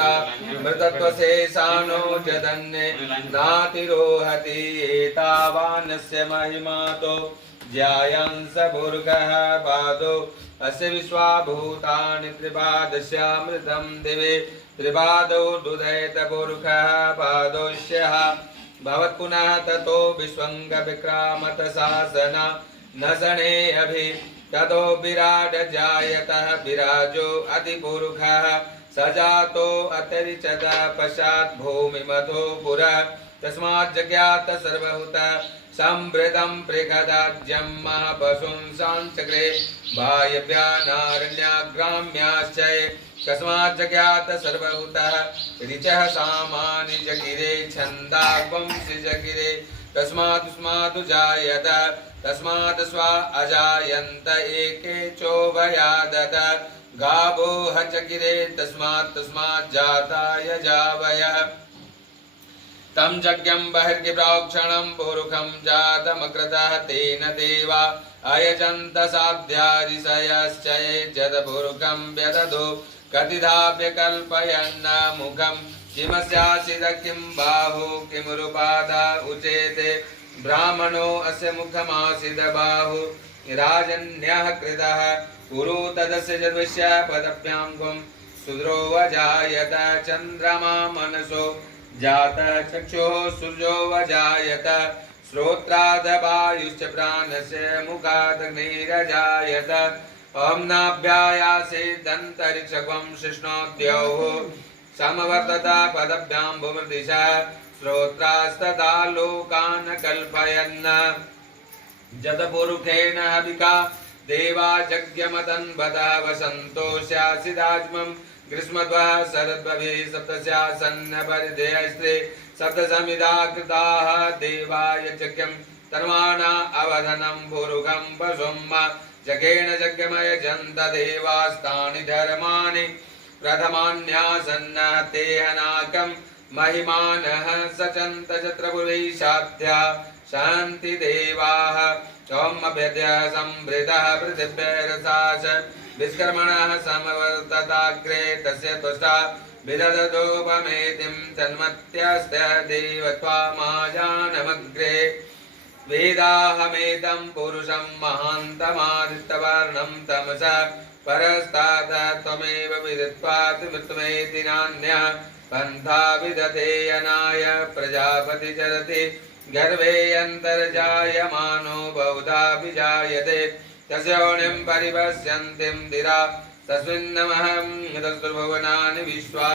भूता मृतत्वशेषानो जदन्ये नातिरोहति एतावानस्य महिमातो ज्यायंस भूर्गः पादो अस्य विश्वाभूतानि त्रिपादस्यामृतं दिवे त्रिपादो दुदयत भूर्गः पादोष्यः भवत्पुनः ततो विश्वंग विक्रामत शासना न सणे अभि ततो विराट जायतः विराजो अधिपुरुषः सजातो अतिरिचत पश्चात् भूमिमतो पुरः तस्मात् जज्ञात सर्वहुत संवृतं पृगदाज्यं महापशुंसाञ्चक्रे वायव्यानारण्याग्राम्याश्च तस्मात् जज्ञात सर्वहुतः ऋचः सामानि जगिरे छन्दावंसि जगिरे तस्मात् जायत तस्मात् स्वा अजायन्त एके चोभयादत गावो हचगिरे तस्मात् जाताय जावयः तं यज्ञं बहिर्गिप्रोक्षणं पुरुषं जातमकृतः तेन देवा अयजन्त साध्यारिषयश्च जदपुरुषं व्यदधो कतिधा व्यकल्पयन्न मुखं किमस्यासीद किं बाहु किमुरुपादा उचेते ब्राह्मणो अस्य मुखमासीद बाहु राजन्यः कृतः पुरो तदस्य जद्वस्य पदभ्यां गुं शूद्रो वजायत चन्द्रमा मनसो जातः चक्षुः सूर्यो वजायत श्रोत्रादवायुश्च प्राणस्य मुखादग्निरजायत अहं नाभ्यायासेदन्तरिक्षगं शिष्णोद्यौः समवर्तत पदभ्यां भूमृदिशः श्रोत्रास्तदा लोकान् कल्पयन् जतपुरुषेण हविका देवा यज्ञमतन्वतः वसन्तोष्यासिदाज्मं ग्रीष्मद्वः शरद्वभिः सप्तस्यासन्न परिधेयस्त्रे सप्तसमिधा कृताः देवाय यज्ञं तन्वाना अवधनं पुरुषं पशुं जगेण यज्ञमयजन्त देवास्तानि धर्माणि प्रथमान्यासन्न तेहनाकं महिमानः सचन्त चत्रपुरीशाद्या शान्ति देवाः ॐ अभ्यद्यः संवृतः पृथिव्यरसाच विष्कर्मणः समवर्तताग्रे तस्य तुष्टा विदधतोपमेतिं तन्मत्यस्य देवत्वामाजानमग्रे वेदाहमेदं पुरुषं महान्तमादिष्टवर्णं तमसा परस्तात् त्वमेव विदित्वात् मृत्युमेति नान्यः पन्था विदते यनाय प्रजापति चरति गर्भे अन्तर्जायमानो बहुधा विजायते तस्य योनिं परिपश्यन्तीं धीरा तस्मिन्नमहं तस्तुर्भुवनानि विश्वा